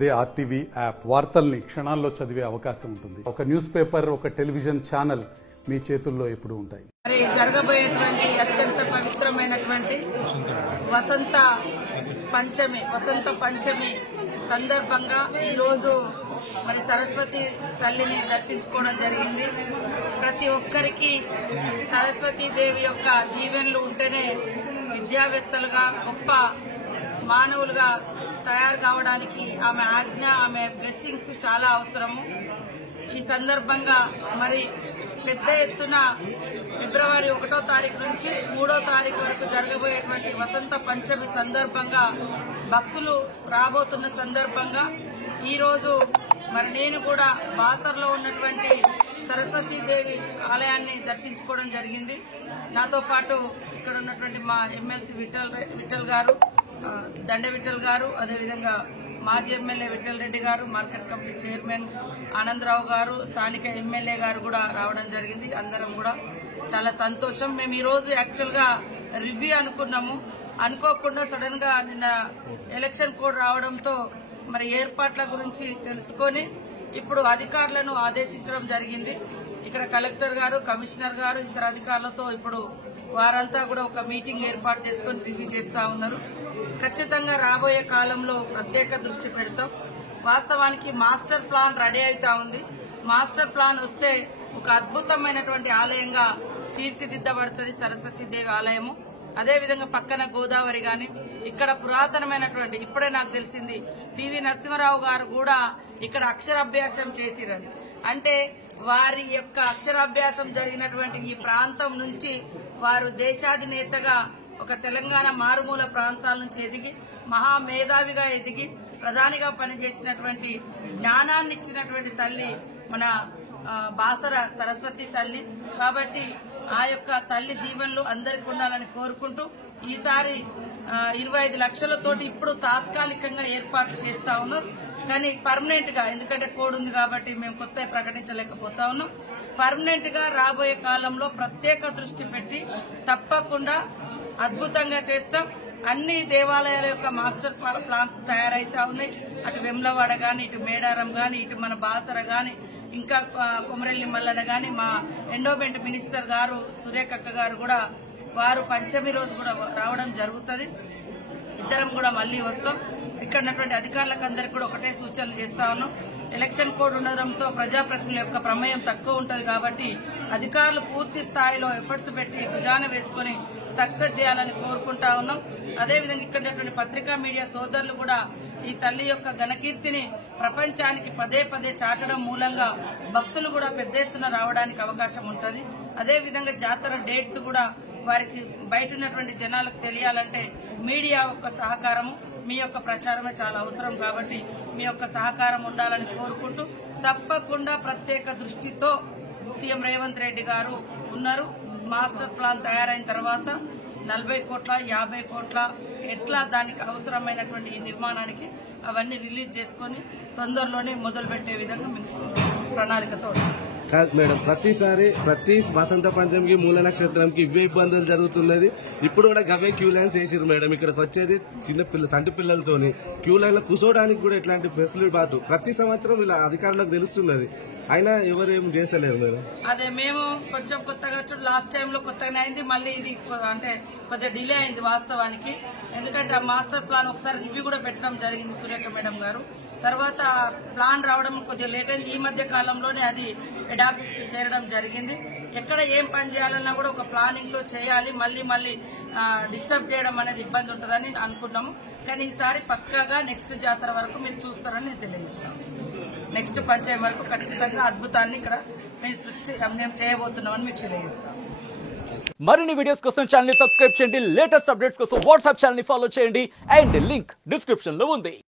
అదే RTV app వార్తల్ని క్షణాల్లో చదివే అవకాశం ఉంటుంది. ఒక న్యూస్ పేపర్, ఒక టెలివిజన్ ఛానల్ మీ చేతుల్లో ఎప్పుడూ ఉంటాయి. మరి జరగబోయేటువంటి అత్యంత పవిత్రమైనటువంటి వసంత పంచమి సందర్భంగా ఈ రోజు మరి సరస్వతి తల్లిని దర్శించుకోవడం జరిగింది. ప్రతి ఒక్కరికి సరస్వతీ దేవి యొక్క దీవెనలు ఉంటేనే విద్యావేత్తలుగా గొప్ప మానవులుగా తయారు కావడానికి ఆమె ఆజ్ఞ, ఆమె బ్లెస్సింగ్స్ చాలా అవసరము. ఈ సందర్భంగా మరి పెద్ద ఎత్తున ఫిబ్రవరి 1వ తారీఖు నుంచి 3వ తారీఖు వరకు జరగబోయేటువంటి వసంత పంచమి సందర్భంగా భక్తులు రాబోతున్న సందర్భంగా ఈరోజు మరి నేను కూడా బాసర్లో ఉన్నటువంటి సరస్వతీదేవి ఆలయాన్ని దర్శించుకోవడం జరిగింది. నాతో పాటు ఇక్కడ ఉన్నటువంటి మా ఎమ్మెల్సీ విఠల్ గారు, దండ విఠల్ గారు, అదేవిధంగా మాజీ ఎమ్మెల్యే విఠల్ రెడ్డి గారు, మార్కెట్ కమిటీ చైర్మన్ ఆనందరావు గారు, స్థానిక ఎమ్మెల్యే గారు కూడా రావడం జరిగింది. అందరం కూడా చాలా సంతోషం. మేము ఈ రోజు యాక్చువల్ గా రివ్యూ అనుకున్నాము. అనుకోకుండా సడన్ గా నిన్న ఎలక్షన్ కోడ్ రావడంతో మరి ఏర్పాట్ల గురించి తెలుసుకొని ఇప్పుడు అధికారులను ఆదేశించడం జరిగింది. ఇక్కడ కలెక్టర్ గారు, కమిషనర్ గారు, ఇతర అధికారులతో ఇప్పుడు వారంతా కూడా ఒక మీటింగ్ ఏర్పాటు చేసుకుని రివ్యూ చేస్తా ఉన్నారు. ఖచ్చితంగా రాబోయే కాలంలో ప్రత్యేక దృష్టి పెడతాం. వాస్తవానికి మాస్టర్ ప్లాన్ రెడీ అవుతా ఉంది. మాస్టర్ ప్లాన్ వస్తే ఒక అద్భుతమైనటువంటి ఆలయంగా తీర్చిదిద్దబడుతుంది సరస్వతీదేవి ఆలయము. అదేవిధంగా పక్కన గోదావరి గాని, ఇక్కడ పురాతనమైనటువంటి, ఇప్పుడే నాకు తెలిసింది, పివి నరసింహారావు గారు కూడా ఇక్కడ అక్షరాభ్యాసం చేసిరని. అంటే వారి యొక్క అక్షరాభ్యాసం జరిగినటువంటి ఈ ప్రాంతం నుంచి వారు దేశాధినేతగా ఒక తెలంగాణ మారుమూల ప్రాంతాల నుంచి ఎదిగి మహామేధావిగా ఎదిగి ప్రధానిగా పనిచేసినటువంటి జ్ఞానాన్ని ఇచ్చినటువంటి తల్లి మన బాసర సరస్వతి తల్లి. కాబట్టి ఆ యొక్క తల్లి దీవెనలు అందరికి ఉండాలని కోరుకుంటూ ఈసారి 25 లక్షలతోటి ఇప్పుడు తాత్కాలికంగా ఏర్పాటు చేస్తా ఉన్నాం. కానీ పర్మనెంట్ గా, ఎందుకంటే కోడ్ ఉంది కాబట్టి మేము కొత్త ప్రకటించలేకపోతా ఉన్నాం. పర్మనెంట్ గా రాబోయే కాలంలో ప్రత్యేక దృష్టి పెట్టి తప్పకుండా అద్భుతంగా చేస్తాం. అన్ని దేవాలయాల యొక్క మాస్టర్ ప్లాన్స్ తయారైతా ఉన్నాయి. అటు వెమ్లవాడ గాని, ఇటు మేడారం గాని, ఇటు మన బాసర గాని, ఇంకా కొమరెల్లి మల్లన గాని, మా ఎండోమెంట్ మినిస్టర్ గారు సురేఖక్క గారు కూడా వారు పంచమి రోజు కూడా రావడం జరుగుతుంది. ఇద్దరం కూడా మళ్లీ వస్తాం. ఇక్కడ ఉన్నటువంటి అధికారులకు అందరికీ కూడా ఒకటే సూచనలు చేస్తా ఉన్నాం. ఎలక్షన్ కోడ్ ఉండడంతో ప్రజాప్రతినిధుల యొక్క ప్రమేయం తక్కువ ఉంటుంది కాబట్టి అధికారులు పూర్తి స్థాయిలో ఎఫర్ట్స్ పెట్టి భుజాన వేసుకుని సక్సెస్ చేయాలని కోరుకుంటా ఉన్నాం. అదేవిధంగా ఇక్కడ ఉన్నటువంటి పత్రికా మీడియా సోదరులు కూడా ఈ తల్లి యొక్క ఘనకీర్తిని ప్రపంచానికి పదే పదే చాటడం మూలంగా భక్తులు కూడా పెద్ద ఎత్తున రావడానికి అవకాశం ఉంటుంది. అదేవిధంగా జాతర డేట్స్ కూడా వారికి బయట ఉన్నటువంటి జనాలకు తెలియాలంటే మీడియా యొక్క సహకారము, మీ యొక్క ప్రచారమే చాలా అవసరం. కాబట్టి మీ యొక్క సహకారం ఉండాలని కోరుకుంటూ తప్పకుండా ప్రత్యేక దృష్టితో సీఎం రేవంత్ రెడ్డి గారు ఉన్నారు. మాస్టర్ ప్లాన్ తయారైన తర్వాత 40 కోట్ల 50 కోట్ల ఎట్లా దానికి అవసరమైనటువంటి ఈ నిర్మాణానికి అవన్నీ రిలీజ్ చేసుకుని తొందరలోనే మొదలు పెట్టే విధంగా మీకు ప్రణాళికతో కాదు మేడం, ప్రతి వసంత పంచమికి మూల నక్షత్రంకి ఇవే ఇబ్బందులు జరుగుతున్నది. ఇప్పుడు కూడా గవే క్యూ లైన్స్ వేసిరు మేడం. ఇక్కడికి వచ్చేది సంటి పిల్లలతోని క్యూ లైన్ లో కూర్చోడానికి కూడా ఇట్లాంటి ఫెసిలిటీ బాటు ప్రతి సంవత్సరం ఇలా అధికారులకు తెలుస్తున్నది. అయినా ఎవరేం చేసలేరు మేడం. అదే మేము కొంచెం కొత్తగా లాస్ట్ టైం లో కొత్తగానే అయింది, మళ్ళీ ఇది అంటే కొద్దిగా డిలే అయింది వాస్తవానికి. ఎందుకంటే ఆ మాస్టర్ ప్లాన్ ఒకసారి రివ్యూ కూడా పెట్టడం జరిగింది సురేఖ మేడం గారు. తర్వాత ప్లాన్ రావడం కొద్దిగా లేట్ అయింది. ఈ మధ్య కాలంలోనే అది హెడ్ ఆఫీస్ కి చేరడం జరిగింది. ఎక్కడ ఏం పని చేయాలన్నా కూడా ఒక ప్లానింగ్ తో చేయాలి. మళ్ళీ డిస్టర్బ్ చేయడం అనేది ఇబ్బంది ఉంటుందని అనుకున్నాము. కానీ ఈసారి పక్కాగా నెక్స్ట్ జాతర వరకు మీరు చూస్తారని నేను తెలియజేస్తాను. నెక్స్ట్ పంచమి వరకు ఖచ్చితంగా అద్భుతాన్ని ఇక్కడ మేము చేయబోతున్నామని మీకు తెలియజేస్తాం. మరిన్ని వీడియోస్ కోసం ఛానల్ ని సబ్స్క్రైబ్ చేయండి. లేటెస్ట్ అప్డేట్స్ కోసం వాట్సాప్ ఛానల్ ని ఫాలో చేయండి. అండ్ లింక్ డిస్క్రిప్షన్ లో ఉంది.